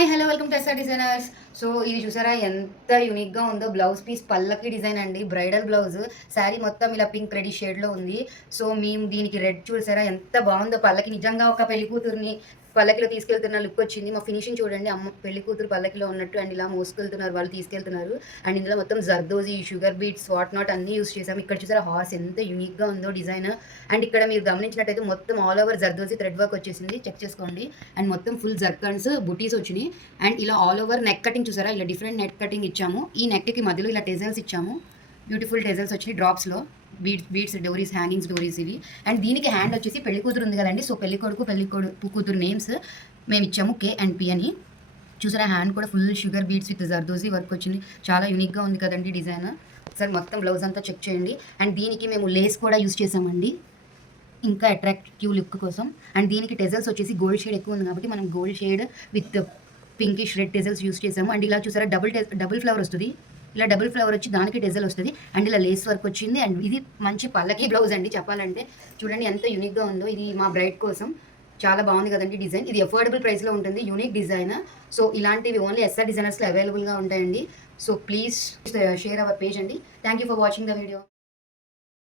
Hi hello welcome to SR designers. So ఇది చూసారా ఎంత యూనిక్గా ఉందో. బ్లౌజ్ పీస్ పల్లకి డిజైన్ అండి, బ్రైడల్ బ్లౌజ్. శారీ మొత్తం ఇలా పింక్ రెడీ షేడ్లో ఉంది. సో మేము దీనికి రెడ్ చూసారా ఎంత బాగుందో. పల్లకి నిజంగా ఒక పెళ్లి కూతుర్ని పల్లకిలో తీసుకెళ్తున్న లుక్ వచ్చింది. మా ఫినిషింగ్ చూడండి, అమ్మ పెళ్లి కూతురు పల్లకిలో ఉన్నట్టు అండ్ ఇలా మోసుకెళ్తున్నారు, వాళ్ళు తీసుకెళ్తున్నారు. అండ్ ఇందులో మొత్తం zardozi, sugar beads, what not అన్నీ యూస్ చేసాము. ఇక్కడ చూసారా హార్స్ ఎంత యూనిక్గా ఉందో డిజైన్. అండ్ ఇక్కడ మీరు గమనించినట్టయితే మొత్తం all over zardozi thread work వచ్చేసింది, చెక్ చేసుకోండి. అండ్ మొత్తం ఫుల్ జర్కన్స్ బుటీస్ వచ్చినాయి. అండ్ ఇలా ఆల్ ఓవర్ నెక్ కటింగ్ చూసారా, ఇలా డిఫరెంట్ నెక్ కటింగ్ ఇచ్చాము. ఈ నెక్కి మధ్యలో ఇలా టెజల్స్ ఇచ్చాము, బ్యూటిఫుల్ టెజల్స్ వచ్చినాయి డ్రాప్స్లో. బీడ్స్ డోరీస్, హ్యాంగింగ్స్ డోరీస్ ఇవి. అండ్ దీనికి హ్యాండ్ వచ్చేసి పెళ్లి కూతురు ఉంది కదండి, సో పెళ్లి కొడుకు కూతురు నేమ్స్ మేము ఇచ్చాము, కే అండ్ పి అని. చూసారా హ్యాండ్ కూడా full sugar beads with zardozi work వచ్చింది. చాలా యూనిక్గా ఉంది కదండి డిజైన్. సార్ మొత్తం బ్లౌజ్ అంతా చెక్ చేయండి. అండ్ దీనికి మేము లేస్ కూడా యూస్ చేసామండి, ఇంకా అట్రాక్టివ్ లుక్ కోసం. అండ్ దీనికి టెజల్స్ వచ్చేసి గోల్డ్ షేడ్ ఎక్కువ ఉంది కాబట్టి మనం gold shade with pinkish red టెజల్స్ use చేసాము. అండ్ ఇలా చూసారా డబుల్ ఫ్లవర్ వస్తుంది, ఇలా డబుల్ ఫ్లవర్ వచ్చి దానికి టెజల్ వస్తుంది. అండ్ ఇలా లేస్ వర్క్ వచ్చింది. అండ్ ఇది మంచి పల్లకి బ్లౌజ్ అండి చెప్పాలంటే. చూడండి ఎంత యూనిక్గా ఉందో. ఇది మా బ్రైడ్ కోసం చాలా బాగుంది కదండి డిజైన్. ఇది అఫోర్డబుల్ ప్రైస్లో ఉంటుంది, యూనిక్ డిజైన్. సో ఇలాంటివి ఓన్లీ ఎస్ఆర్ డిజైనర్స్లో అవైలబుల్గా ఉంటాయండి. So please share our page అండి. Thank you for watching the video.